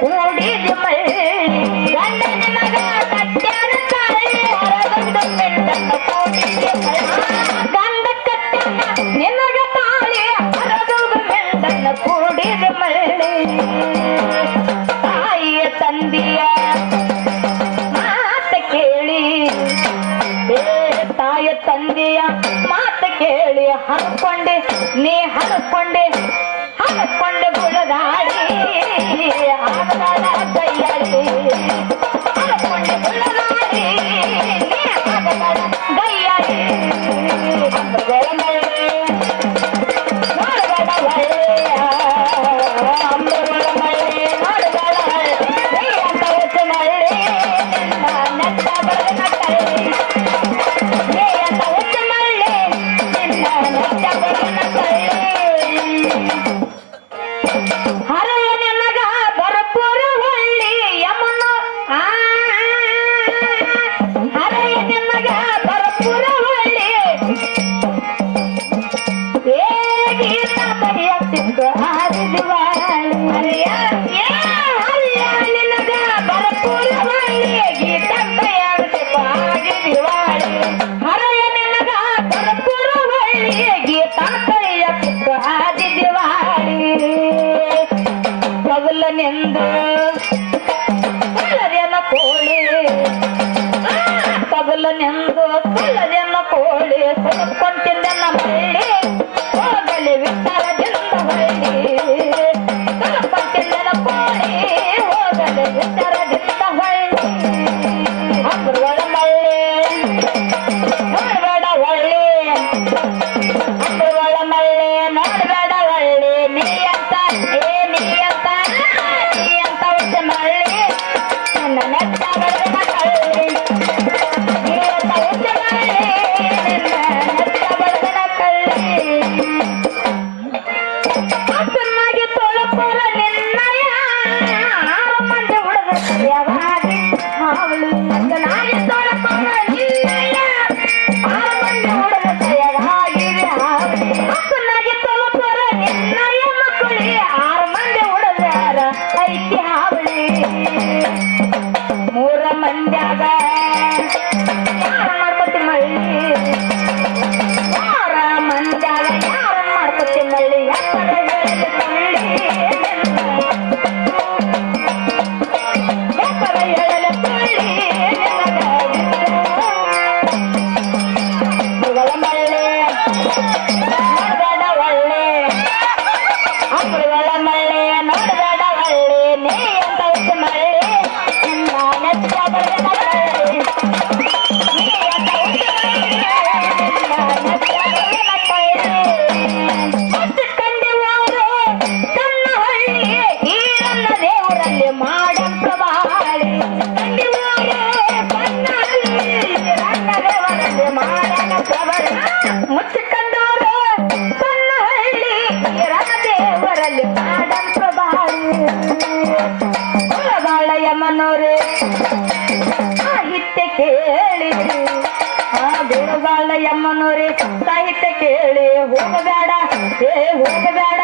ಕೂಡಿದ ಮಳ್ಳಿ ಗಂಡನ ಮಗ ಕಟ್ಟ್ಯಾನ ತಾಳಿ ಹೊರಗೊಂಡು ಮೆಂಡನ ಕೂಡಿದ ಗಂಡ ಕಟ್ಟ್ಯಾನ ನಿನಗ ತಾಳಿ ಹೊರಗೊಂಡು ಮೆಂಡನ ಕೂಡಿದ ಮಳ್ಳಿ ತಾಯಿಯ ತಂದೆಯ ಮಾತ ಕೇಳಿ ತಾಯ ತಂದೆಯ ಮಾತ ಕೇಳಿ ಹರ್ಕೊಂಡೆ ನೀ ಹರ್ಕೊಂಡೆ ಗುಳದಾಡಿ ಆಗದ ಕೈಯಾಡಿ ಹರ್ಕೊಂಡೆ ಗುಳದಾಡಿ ನೀ ಆಗದ ಗೈಯಾಡಿ ಅಂಬಗಳ ಮಳ್ಳಿ ನೋಡಬೇಡ ಒಳ್ಳೆಯ ಅಂಬಗಳ ಮಳ್ಳಿ ನೋಡಬೇಡ ಒಳ್ಳೆ ಅಂತ ಹೊಸ ಮಳ್ಳಿ ನೆಟ್ಟ ಬರನ ಕಳ್ಳಿ ಅಂತ ಹೊಸ ಮಳ್ಳಿ ನಿನ್ನ ನೆಟ್ಟ ಬರನ ಕಳ್ಳಿ ಹರೆಯ ನಿನಗ ಬರಪುರ ಹೊಳ್ಳಿ ಯಮನ ಹರೆಯ ನಿನಗ ಬರಪುರ ಹೊಳ್ಳಿ ಗೀತ ಮರಿಯ ಸಿಕ್ಕ ಆದಿವಾಳಿ ಹರೆಯ ನಿನಗ ಬರಪುರ ಹೊಳ್ಳಿ ಗೀತ ಮರಿಯ ಸಿಕ್ಕ ಆದಿವಾಳಿ ಹರೆಯ ನಿನಗ ಬರಪುರ ಹೊಳ್ಳಿ ಗೀತ ಮರಿಯ ಸಿಕ್ಕ ಆದಿವಾಳಿ ಪಗಲನೆಂದು ಕಳ್ಳರೆನ ಕೋಳಿ ಪಗಲನೆಂದು ಕಳ್ಳರೆನ ಕೋಳಿ ಕೊಡ್ಕೊಂತಿದ್ದೆನ ಮಳ್ಳಿ ಹೋಗಲಿ ವಿಚಾರದಿಂದ ಹೊಳ್ಳಿ ಕಳ್ಕೊಂತಿದ್ದೆನ ಕೋಳಿ ಹೋಗಲಿ ವಿಚಾರದಿಂದ ಹೊಳ್ಳಿ ಅಂಬರುಗಳ ಮಳ್ಳಿ ನೋಡಬೇಡ ಒಳ್ಳಿ ಅಂಬರುಗಳ ಮಳ್ಳಿ ನೋಡಬೇಡ ಒಳ್ಳಿ ನೀ ಅಂತ ಹೊಸ ಮಳ್ಳಿ ನನ್ನ ನೆಟ್ಟ ಬರನ ಕಳ್ಳಿ ನೀ ಅಂತ ಹೊಸ ಮಳ್ಳಿ ನಿನ್ನ ನೆಟ್ಟ ಬರನ ಕಳ್ಳಿ ಹಸನಾಗಿ ತೊಳಪುರ ನಿನ್ನಯ 6 ಮಂದಿ ಹುಡುಗ ಯಾವಾಗಿ ಹಾವಳಿ ಹಸನಾಗಿ ತೊಳಪುರ ನಿನ್ನಯ 6 ಮಂದಿ ಹುಡುಗ ಯಾವಾಗಿದೆ ಹಾವಳಿ ಹಸನಾಗಿ ತೊಳಪುರ ನಿನ್ನಯ ಮಕ್ಕಳಿ 6 ಮಂದಿ ಹುಡುಗರ ಐತಿ ಹಾವಳಿ 3 ಮಂದ್ಯಾಗ ಯಾರ ಮಾಡ್ಕೊತಿ ಮಳ್ಳಿ 6 ಮಂದ್ಯಾಗ ಯಾರ ಮಾಡ್ಕೊತಿ ಮಳ್ಳಿ ಎಪ್ಪರ ಹೇಳಲಿ ಕೊಳ್ಳಿ ಎಪ್ಪರ ಹೇಳಲಿ ಕೊಳ್ಳಿ ಮಗಳ ಮಳ್ಳಿ ನೋಡಬೇಡ ಒಳ್ಳೆ ಅಂಬರುಗಳ ಮಳ್ಳಿ ನೋಡಬೇಡ ಒಳ್ಳೆ ನೀ ಅಂತ ಹೊಸ ಮಳ್ಳಿ ನಿನ್ನ ನೆಟ್ಟ ಬರನ ಕಳ್ಳಿ ನೀ ಅಂತ ಹೊಸ ಮಳ್ಳಿ ನಿನ್ನ ನೆಟ್ಟ ಬರನ ಕಳ್ಳಿ ಕಂಡಿವಾರು ತನ್ನ ಹಳ್ಳಿ ಈ ನನ್ನ ದೇವರಲ್ಲಿ ಮಾಡಂತ ಬಾಳಿ ಕಂಡಿವಾರು ತನ್ನ ಹಳ್ಳಿ ನನ್ನ ದೇವರಲ್ಲಿ ಮಾಡಂತ ಬಾಳಿ ಮುಚ್ಚಿಕೊಂಡವರು ತನ್ನ ಹಳ್ಳಿ ನನ್ನ ದೇವರಲ್ಲಿ ಮಾಡಂತ ಬಾಳಿ ಯಮನೋರೆ ಸಾಹಿತ್ಯ ಕೇಳಿ ಗುರುಗಾಳ ಯಮ್ಮನೋರೆ ಸಾಹಿತ್ಯ ಕೇಳಿ ಹೋಗಬೇಡ ಹೋಗಬೇಡ